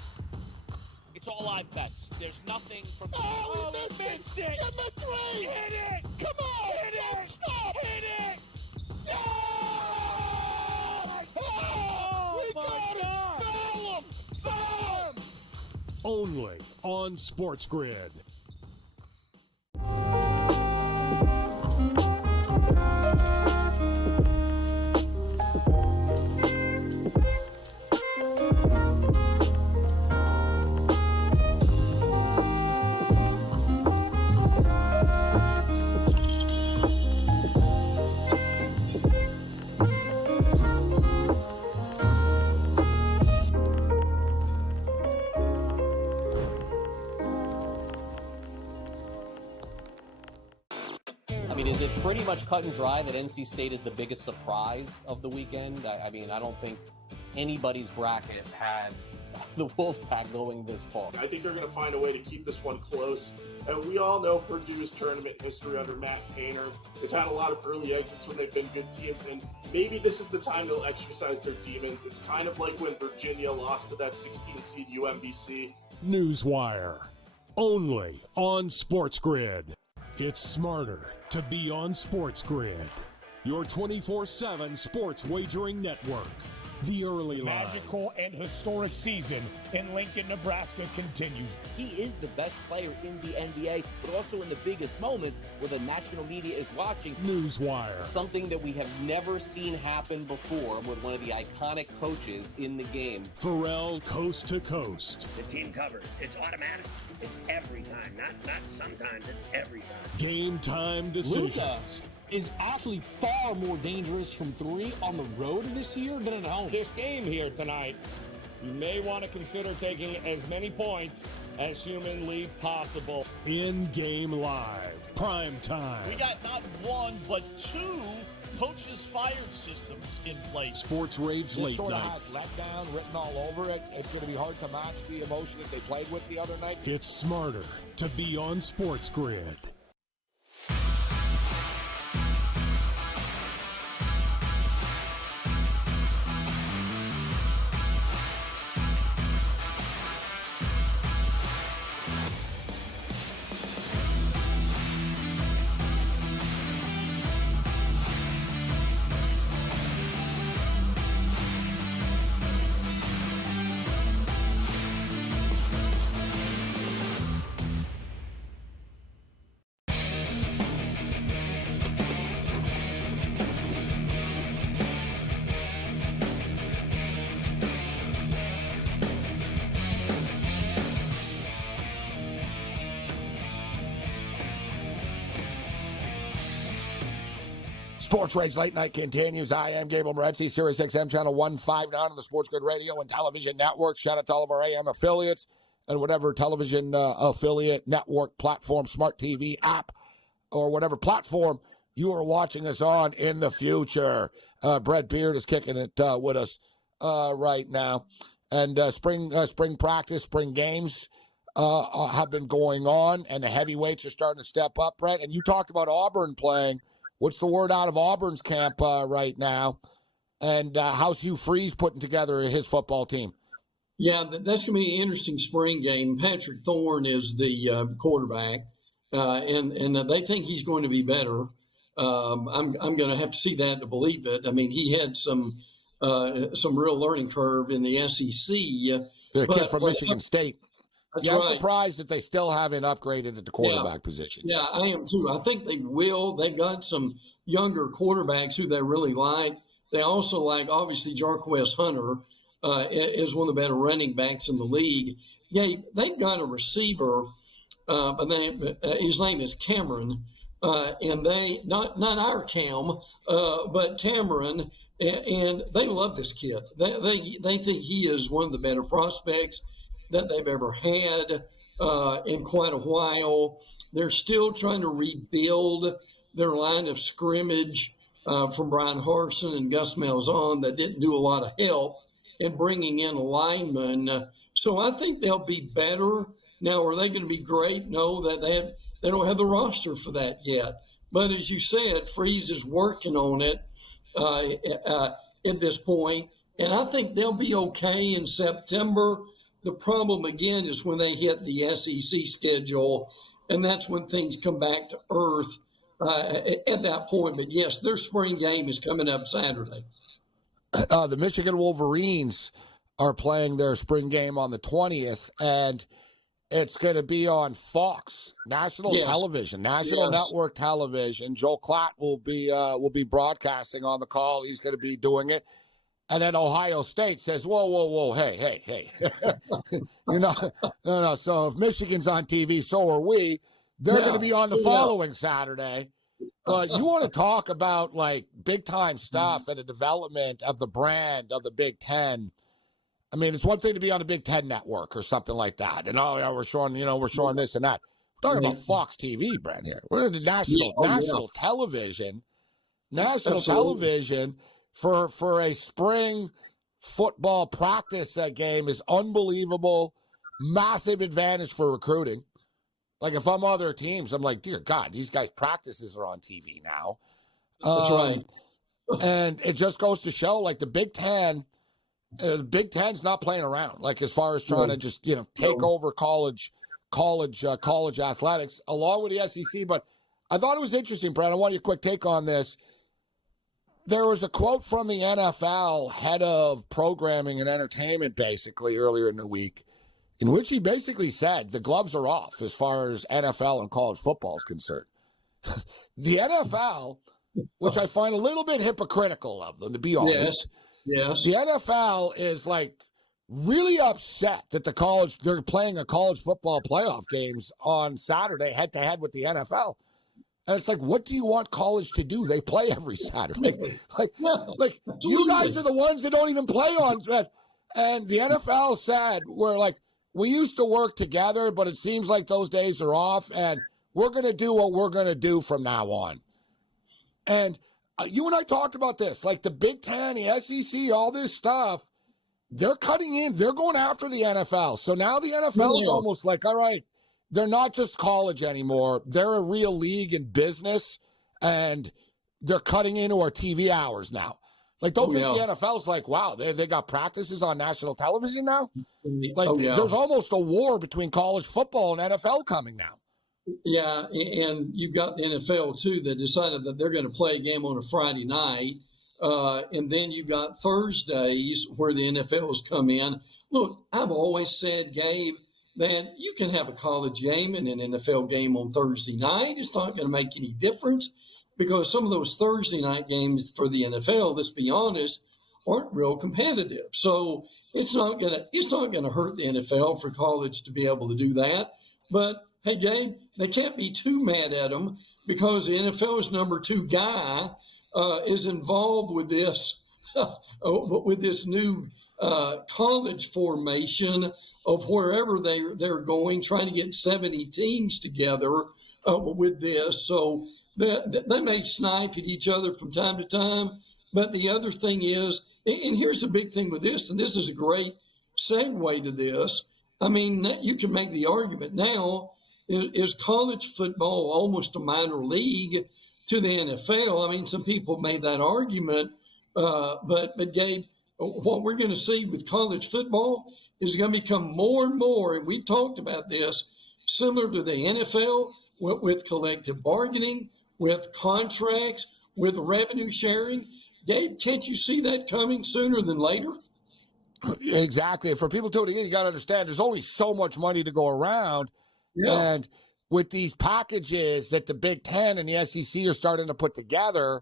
It's all live bets. There's nothing from. Oh, we missed it! Get my three! Hit it! Come on! Hit it! Stop! Hit it! Yeah! Oh, we got it! Foul him! Foul him! Only on SportsGrid. Is it pretty much cut and dry that NC State is the biggest surprise of the weekend? I don't think anybody's bracket had the Wolfpack going this far. I think they're going to find a way to keep this one close. And we all know Purdue's tournament history under Matt Painter. They've had a lot of early exits when they've been good teams, and maybe this is the time they'll exercise their demons. It's kind of like when Virginia lost to that 16-seed UMBC. Newswire. Only on SportsGrid. It's smarter to be on SportsGrid. Your 24/7 sports wagering network. The early line. Magical and historic season in Lincoln, Nebraska continues. He is the best player in the NBA, but also in the biggest moments where the national media is watching. Newswire. Something that we have never seen happen before with one of the iconic coaches in the game. Pharrell coast to coast. The team covers. It's automatic. It's every time. Not sometimes. It's every time. Game time decisions. Luka is actually far more dangerous from three on the road this year than at home. This game here tonight, you may want to consider taking as many points as humanly possible. In-game live. Prime time. We got not one, but two coaches fired systems in place. SportsRage This late sort night. of has letdown written all over it. It's going to be hard to match the emotion that they played with the other night. It's smarter to be on SportsGrid. SportsRage Late Night continues. I am Gabriel Morency, Sirius XM Channel 159 on the SportsGrid Radio and Television Network. Shout out to all of our AM affiliates and whatever television affiliate, network, platform, smart TV app, or whatever platform you are watching us on in the future. Brett Beard is kicking it with us right now. And spring practice, spring games have been going on, and the heavyweights are starting to step up, Brett. And you talked about Auburn playing. What's the word out of Auburn's camp right now? And how's Hugh Freeze putting together his football team? Yeah, that's going to be an interesting spring game. Patrick Thorne is the quarterback, and they think he's going to be better. I'm going to have to see that to believe it. I mean, he had some real learning curve in the SEC. The kid from Michigan State. Yeah, I'm right. surprised that they still haven't upgraded at the quarterback position. Yeah, I am too. I think they will. They've got some younger quarterbacks who they really like. They also like, obviously, Jarquez Hunter is one of the better running backs in the league. Yeah, they've got a receiver, his name is Cameron, and they, not our Cam, but Cameron, and they love this kid. They think he is one of the better prospects that they've ever had in quite a while. They're still trying to rebuild their line of scrimmage from Brian Harsin and Gus Malzahn that didn't do a lot of help in bringing in a lineman. So I think they'll be better. Now, are they going to be great? No, they don't have the roster for that yet. But as you said, Freeze is working on it at this point, and I think they'll be okay in September. The problem, again, is when they hit the SEC schedule, and that's when things come back to earth at that point. But, yes, their spring game is coming up Saturday. The Michigan Wolverines are playing their spring game on the 20th, and it's going to be on Fox, national television, national network television. Joel Klatt will be broadcasting on the call. He's going to be doing it. And then Ohio State says, whoa, hey. No. So if Michigan's on TV, so are we. They're going to be on the following Saturday. But you want to talk about, like, big-time stuff and the development of the brand of the Big Ten. I mean, it's one thing to be on the Big Ten network or something like that. And, we're showing this and that. We're talking about Fox TV, Brent, here. We're in the national television. National television for a spring football practice game is unbelievable. Massive advantage for recruiting. Like, if I'm other teams, I'm like, dear God, these guys' practices are on TV now. That's right. And it just goes to show, like, the Big Ten's not playing around. Like, as far as trying to just, take over college athletics, along with the SEC. But I thought it was interesting, Brad. I want your quick take on this. There was a quote from the NFL head of programming and entertainment, basically, earlier in the week, in which he basically said the gloves are off as far as NFL and college football is concerned. The NFL, which I find a little bit hypocritical of them, to be honest. Yes. The NFL is, like, really upset that they're playing a college football playoff games on Saturday head-to-head with the NFL. And it's like, what do you want college to do? They play every Saturday. Like you guys are the ones that don't even play on. And the NFL said, we're like, we used to work together, but it seems like those days are off, and we're going to do what we're going to do from now on. And you and I talked about this, like the Big Ten, the SEC, all this stuff, they're cutting in. They're going after the NFL. So now the NFL is almost like, all right, they're not just college anymore. They're a real league in business, and they're cutting into our TV hours now. Like, don't think the NFL's like, wow, they got practices on national television now? Like, there's almost a war between college football and NFL coming now. Yeah, and you've got the NFL, too, that decided that they're going to play a game on a Friday night. And then you've got Thursdays where the NFL's come in. Look, I've always said, Gabe, that you can have a college game and an NFL game on Thursday night. It's not going to make any difference because some of those Thursday night games for the NFL, let's be honest, aren't real competitive. So it's not going to hurt the NFL for college to be able to do that. But hey, Gabe, they can't be too mad at them because the NFL's number 2 guy is involved with this new college formation of wherever they're going, trying to get 70 teams together with this. So they may snipe at each other from time to time. But the other thing is, and here's the big thing with this, and this is a great segue to this. I mean, you can make the argument now, is college football almost a minor league to the NFL? I mean, some people made that argument, but Gabe, what we're going to see with college football is going to become more and more, and we've talked about this, similar to the NFL with collective bargaining, with contracts, with revenue sharing. Gabe, can't you see that coming sooner than later? Exactly. For people tuning in, you got to understand there's only so much money to go around. Yeah. And with these packages that the Big Ten and the SEC are starting to put together,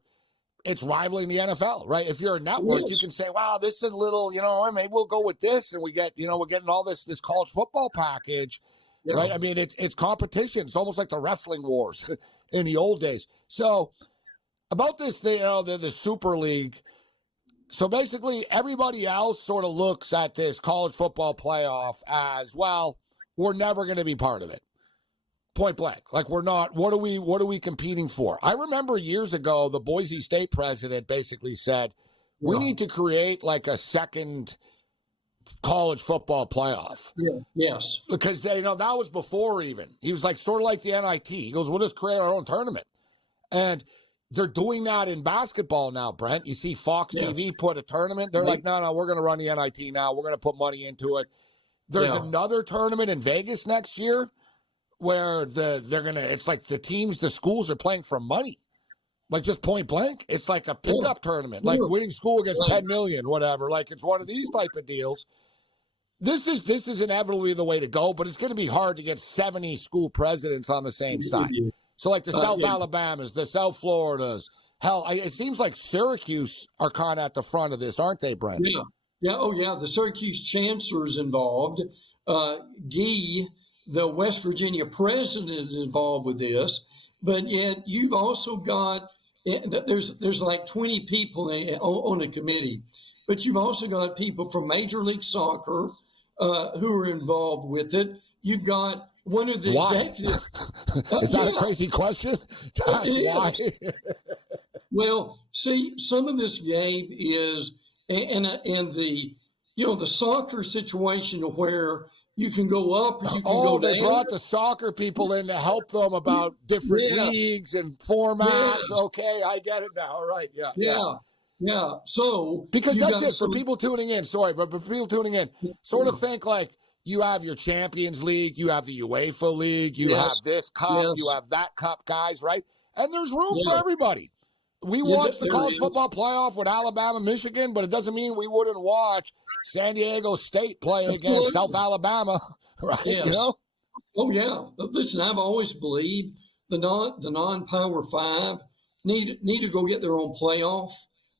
it's rivaling the NFL, right? If you're a network, you can say, wow, this is a little, maybe we'll go with this. And we get, we're getting all this college football package, right? I mean, it's competition. It's almost like the wrestling wars in the old days. So about this, the Super League. So basically everybody else sort of looks at this college football playoff as, well, we're never going to be part of it. Point blank. Like, we're not. What are we competing for? I remember years ago, the Boise State president basically said, we need to create like a second college football playoff. Yeah. Yes. Because that was before even. He was like, sort of like the NIT. He goes, we'll just create our own tournament. And they're doing that in basketball now, Brent. You see Fox TV put a tournament. They're like, no, we're going to run the NIT now. We're going to put money into it. There's another tournament in Vegas next year where it's like the schools are playing for money. Like, just point blank. It's like a pickup tournament, like winning school gets $10 million, whatever. Like, it's one of these type of deals. This is inevitably the way to go, but it's going to be hard to get 70 school presidents on the same side. So like the South Alabamas, the South Floridas, hell, it seems like Syracuse are kind of at the front of this, aren't they, Brent? Yeah. Yeah. Oh, yeah. The Syracuse chancellor is involved. Gee, the West Virginia president is involved with this. But yet you've also got, there's like 20 people on a committee. But you've also got people from Major League Soccer who are involved with it. You've got one of the executives. Is that a crazy question to ask why? Well, see, some of this, Gabe, is and the the soccer situation where you can go up or you can go down. They brought the soccer people in to help them about different leagues and formats. Yeah. Okay, I get it now. All right, yeah. So because that's it for people tuning in. Sorry, but for people tuning in, sort of think like, you have your Champions League, you have the UEFA League, you have this cup, you have that cup, guys, right? And there's room for everybody. We watched the college football playoff with Alabama, Michigan, but it doesn't mean we wouldn't watch San Diego State play against South Alabama, right? Yes. Oh, yeah. But listen, I've always believed the non-Power Five need to go get their own playoff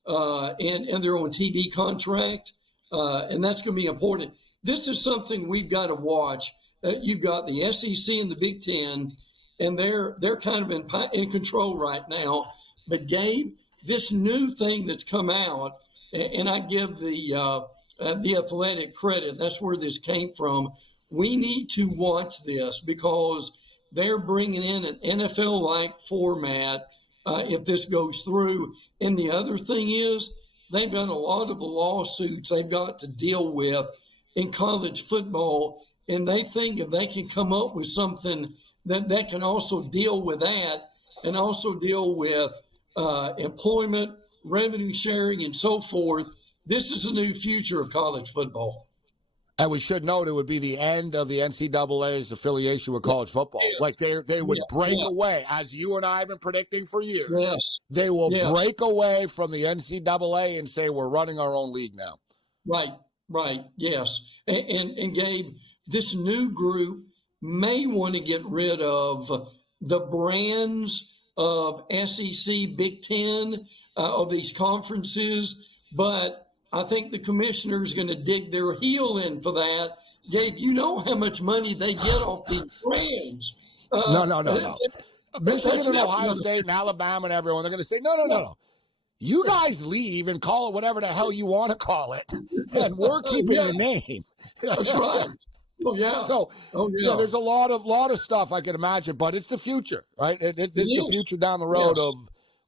and their own TV contract, and that's going to be important. This is something we've got to watch. You've got the SEC and the Big Ten, and they're kind of in control right now. But Gabe, this new thing that's come out, and I give the Athletic credit. That's where this came from. We need to watch this because they're bringing in an NFL-like format if this goes through. And the other thing is they've got a lot of the lawsuits they've got to deal with in college football, and they think if they can come up with something that can also deal with that and also deal with employment, revenue sharing, and so forth, this is a new future of college football. And we should note it would be the end of the NCAA's affiliation with college football. Yeah. Like they would break away, as you and I have been predicting for years. Yes. They will break away from the NCAA and say we're running our own league now. Right. Yes. And Gabe, this new group may want to get rid of the brands of SEC, Big Ten, of these conferences, but I think the commissioner is going to dig their heel in for that. Gabe, you know how much money they get off these brands. No. Michigan and Ohio State and Alabama and everyone, they're going to say, no. You guys leave and call it whatever the hell you want to call it, and we're keeping the name. That's right. Oh yeah. So there's a lot of stuff I can imagine, but it's the future, right? It's the future down the road of.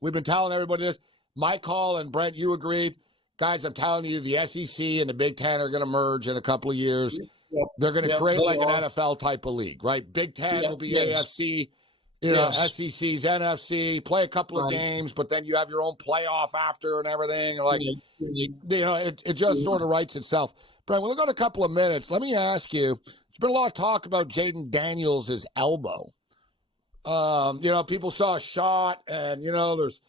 We've been telling everybody this. Mike Hall and Brent, you agreed, guys. I'm telling you, the SEC and the Big Ten are going to merge in a couple of years. Yep. They're going to create like an NFL type of league, right? Big Ten will be AFC. SEC's NFC, play a couple of games, but then you have your own playoff after and everything. Like, it just sort of writes itself. Brent, we'll got a couple of minutes. Let me ask you, there's been a lot of talk about Jaden Daniels' elbow. People saw a shot and, there's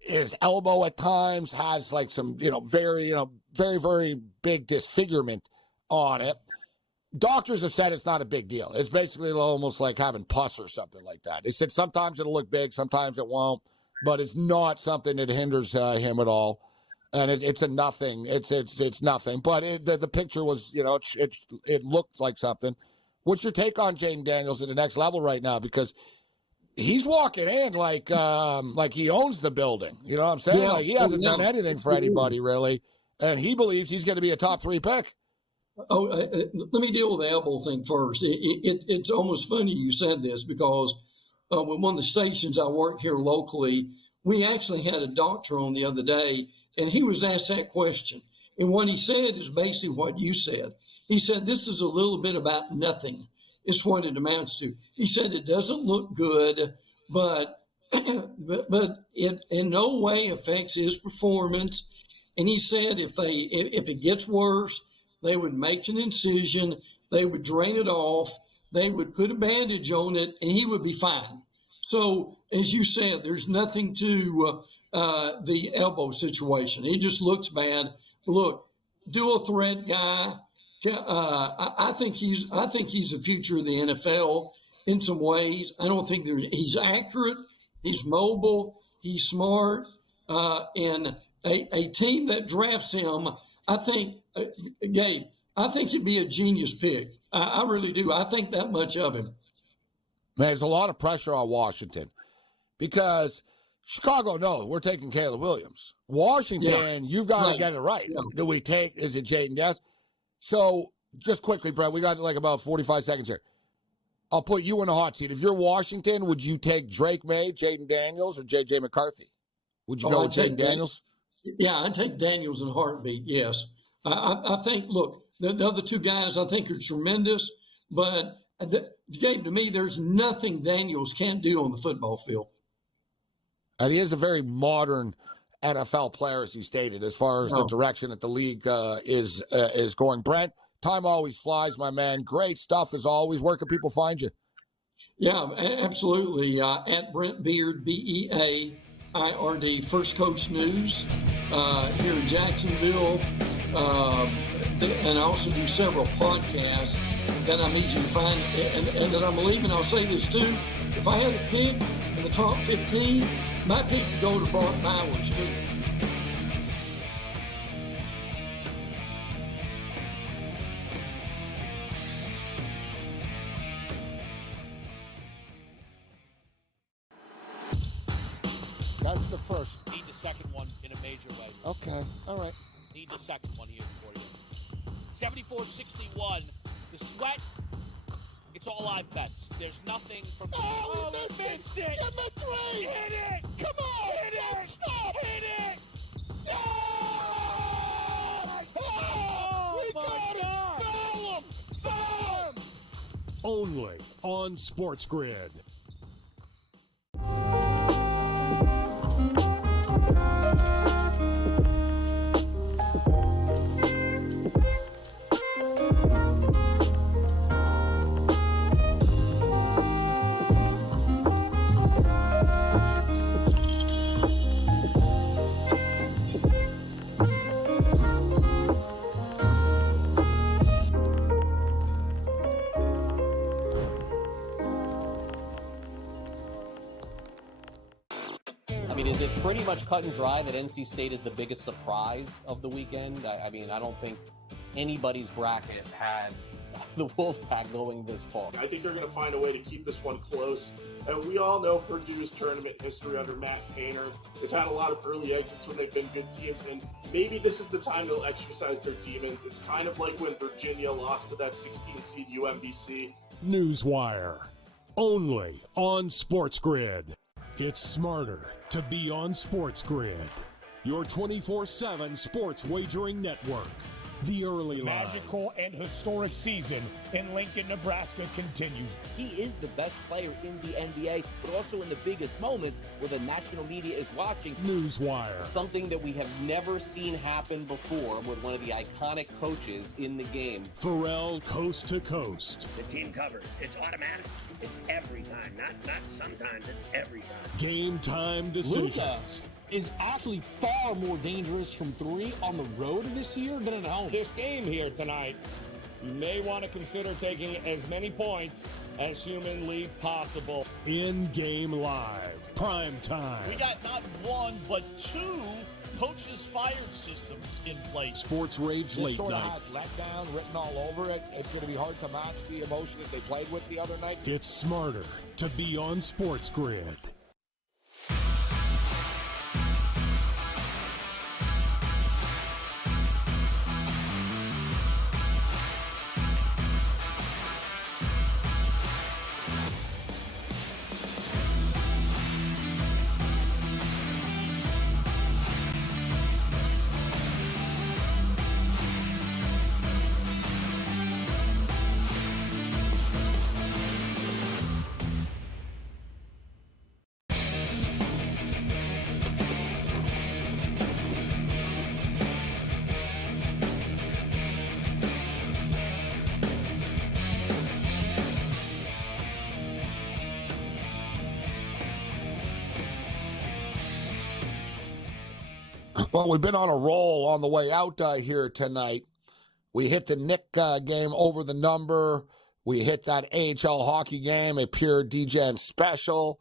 his elbow at times has like some, very, very big disfigurement on it. Doctors have said it's not a big deal. It's basically almost like having pus or something like that. They said sometimes it'll look big, sometimes it won't, but it's not something that hinders him at all. And it's a nothing. It's nothing. But the picture was, it looked like something. What's your take on Jaden Daniels at the next level right now? Because he's walking in like he owns the building. You know what I'm saying? Like he hasn't done anything for anybody really, and he believes he's going to be a top 3 pick. Let me deal with the elbow thing first. It's almost funny you said this because with one of the stations I work here locally, we actually had a doctor on the other day, and he was asked that question. And what he said is basically what you said. He said, this is a little bit about nothing. It's what it amounts to. He said it doesn't look good, but it in no way affects his performance. And he said if it gets worse, they would make an incision, they would drain it off, they would put a bandage on it, and he would be fine. So, as you said, there's nothing to the elbow situation. It just looks bad. Look, dual threat guy. I think he's the future of the NFL in some ways. I don't think he's accurate. He's mobile. He's smart. And a team that drafts him, I think, Gabe, I think he'd be a genius pick. I really do. I think that much of him. Man, there's a lot of pressure on Washington because Chicago, no, we're taking Caleb Williams. Washington, you've got to get it right. Yeah. Is it Jaden Daniels? So just quickly, Brett, we got like about 45 seconds here. I'll put you in the hot seat. If you're Washington, would you take Drake May, Jaden Daniels, or J.J. McCarthy? Would you go with Jaden Daniels? Yeah, I'd take Daniels in a heartbeat, yes. I think, look, the other two guys I think are tremendous, but Gabe, to me, there's nothing Daniels can't do on the football field. And he is a very modern NFL player, as you stated, as far as the direction that the league is going. Brent, time always flies, my man. Great stuff as always. Where can people find you? Yeah, absolutely. At Brent Beard, BEAIRD, First Coast News here in Jacksonville. And I also do several podcasts that I'm easy to find and that I'm believing. I'll say this too. If I had a pick in the top 15, my pick would go to Brock Bowers too. That's the first. Need the second one in a major way. Okay. All right. Need the second one here for you. 74-61. The Sweat. It's all live bets. There's nothing from. Oh, we missed it! Get my 3! Hit it! Come on! Hit it! Stop! Hit it! Yeah! Oh, we got it! Foul him! Foul him! Only on SportsGrid. Is it pretty much cut and dry that NC State is the biggest surprise of the weekend? I mean, I don't think anybody's bracket had the Wolfpack going this far. I think they're going to find a way to keep this one close. And we all know Purdue's tournament history under Matt Painter. They've had a lot of early exits when they've been good teams, and maybe this is the time they'll exercise their demons. It's kind of like when Virginia lost to that 16-seed UMBC. Newswire, only on SportsGrid. It's smarter to be on SportsGrid, your 24/7 sports wagering network. The early line. Magical and historic season in Lincoln, Nebraska continues. He is the best player in the NBA, but also in the biggest moments where the national media is watching. Newswire. Something that we have never seen happen before with one of the iconic coaches in the game. Pharrell coast to coast. The team covers. It's automatic. It's every time. Not sometimes. It's every time. Game time decisions. Luka is actually far more dangerous from three on the road this year than at home. This game here tonight, you may want to consider taking as many points as humanly possible. In-game live, prime time. We got not one, but two coaches fired systems in place. SportsRage This late sort of night. has letdown written all over it. It's going to be hard to match the emotion that they played with the other night. It's smarter to be on SportsGrid. Well, we've been on a roll on the way out here tonight. We hit the Nick game over the number. We hit that AHL hockey game, a pure DGen special.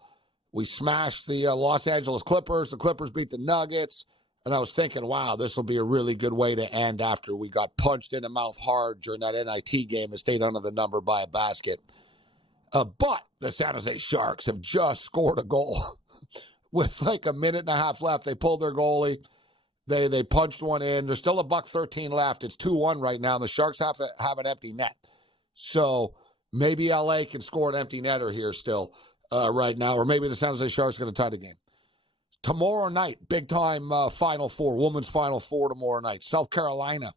We smashed the Los Angeles Clippers. The Clippers beat the Nuggets. And I was thinking, wow, this will be a really good way to end after we got punched in the mouth hard during that NIT game and stayed under the number by a basket. But the San Jose Sharks have just scored a goal with like a minute and a half left. They pulled their goalie. They punched one in. There's still $1.13 left. It's 2-1 right now. The Sharks have an empty net. So maybe LA can score an empty netter here still right now, or maybe the San Jose Sharks are going to tie the game. Tomorrow night, big-time Final Four, women's Final Four tomorrow night. South Carolina.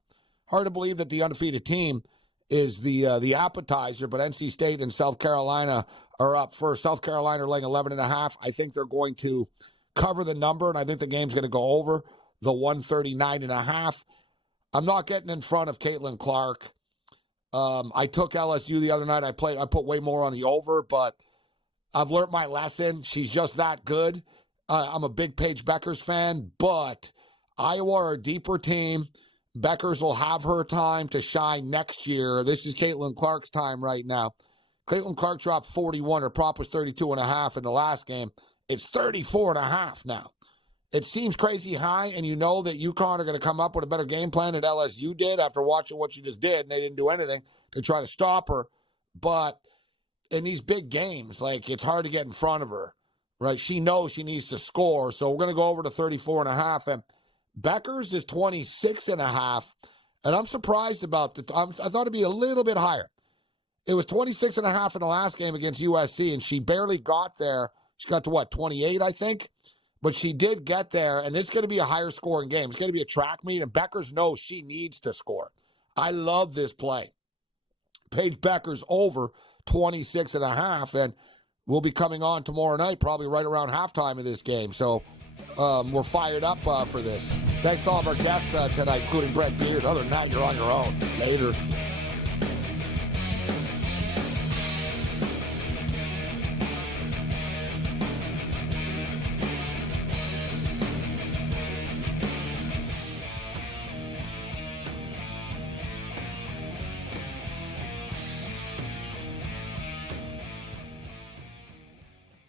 Hard to believe that the undefeated team is the appetizer, but NC State and South Carolina are up first. South Carolina are laying 11.5. I think they're going to cover the number, and I think the game's going to go over the 139.5. I'm not getting in front of Caitlin Clark. I took LSU the other night. I put way more on the over, but I've learned my lesson. She's just that good. I'm a big Paige Beckers fan, but Iowa are a deeper team. Beckers will have her time to shine next year. This is Caitlin Clark's time right now. Caitlin Clark dropped 41. Her prop was 32.5 in the last game. It's 34.5 now. It seems crazy high, and you know that UConn are going to come up with a better game plan than LSU did after watching what she just did, and they didn't do anything to try to stop her. But in these big games, like, it's hard to get in front of her, right? She knows she needs to score, so we're going to go over to 34.5. And Beckers is 26.5, and I'm surprised about I thought it'd be a little bit higher. It was 26.5 in the last game against USC, and she barely got there. She got to, 28, I think? But she did get there, and it's going to be a higher scoring game. It's going to be a track meet, and Beckers knows she needs to score. I love this play. Paige Beckers over 26.5, and we'll be coming on tomorrow night, probably right around halftime of this game. So we're fired up for this. Thanks to all of our guests tonight, including Brett Beard. Other than that, you're on your own. Later.